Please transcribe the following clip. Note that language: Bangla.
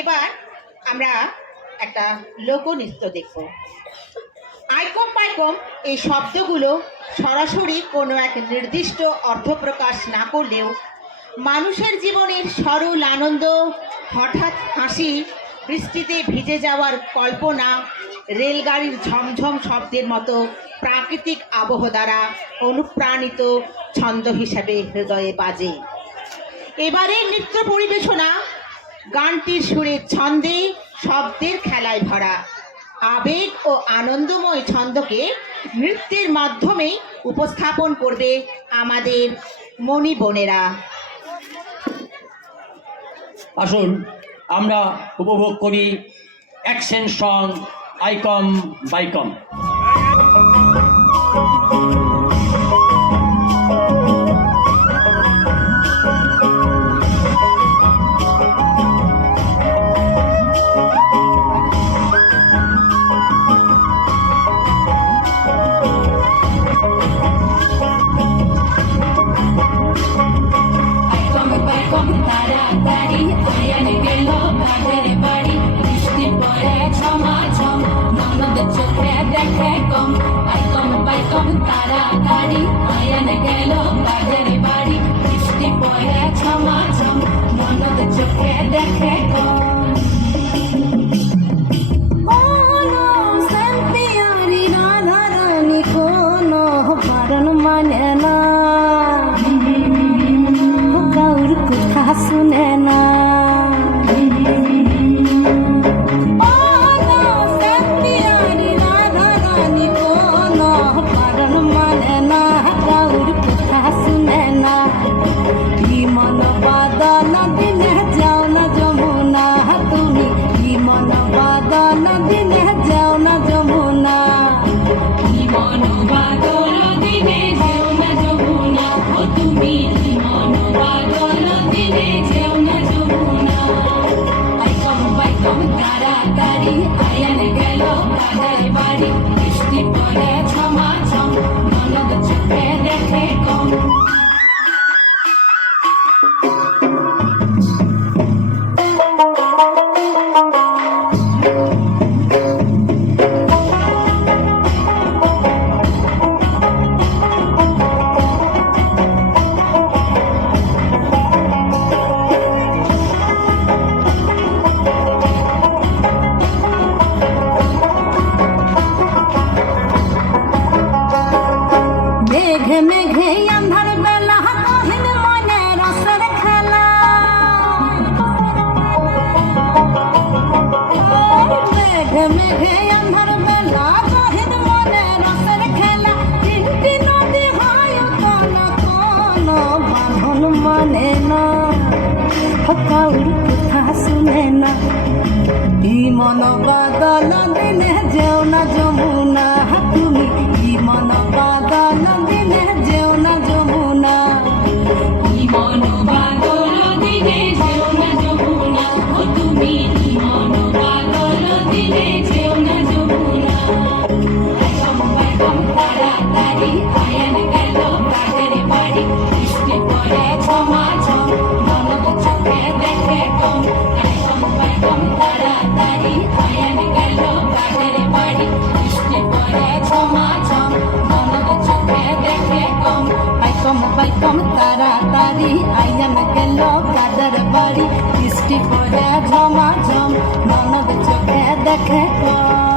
এবার আমরা একটা লোকনৃত্য দেখব। আইকম পাইকম এই শব্দগুলো সরাসরি কোনো এক নির্দিষ্ট অর্থ প্রকাশ না করলেও মানুষের জীবনের সরল আনন্দ, হঠাৎ হাসি, বৃষ্টিতে ভিজে যাওয়ার কল্পনা, রেলগাড়ির ঝমঝম শব্দের মতো প্রাকৃতিক আবহ দ্বারা অনুপ্রাণিত ছন্দ হিসাবে হৃদয়ে বাজে। এবারের নৃত্য পরিবেশনা গানটির সুরের ছন্দে, শব্দের খেলায় ভরা। আবেগ ও আনন্দময় ছন্দকে নৃত্যের মাধ্যমে উপস্থাপন করবে আমাদের মণি বোনেরা। আসুন আমরা উপভোগ করি অ্যাকশন সং আইকম বাইকম। দেখে কম আইকম বাইকম তাড়াতাড়ি আয়ান গেল কাজের বাড়ি, বৃষ্টি পড়ে ছমাছম ননদ চোখে দেখে কম। মানে না কাউর কথা শুনে না, তাড়াতাড়ি আয়ান গেল কাজের বাড়ি, বৃষ্টি পড়ে ছমাছম ননদ চোখে দেখে কম। মেঘে মেঘে আন্ধার বেলা কহিন মনে রসের খেলা, মেঘে মেঘে আন্ধার বেলা কহিন মনে রসের খেলা, তিনটি নদী হয় কোন কোন বাঁধন মানে না কাউর কথা শুনে না, ই মন বাদল দিনে যেও না যমুনা, তুমি ই মন বাদল দিনে যেও না যমুনা, ই মন বাদল দিনে যেও না যমুনা, তুমি ই মন বাদল দিনে যেও না যমুনা। আইকম বাইকম তাড়াতাড়ি আয়ান গেল কাজের বাড়ি, বৃষ্টি পড়ে ছমাছম ননদ চোখে দেখে কম। আইকম বাইকম তাড়াতাড়ি আয়ান গেল কাজের বাড়ি, বৃষ্টি পড়ে ছমাছম ননদ চোখে দেখে কম। আইকম বাইকম তাড়াতাড়ি আয়ান গেল কাজের বাড়ি, বৃষ্টি পড়ে ঝমাঝম ননদ চোখে দেখে কম।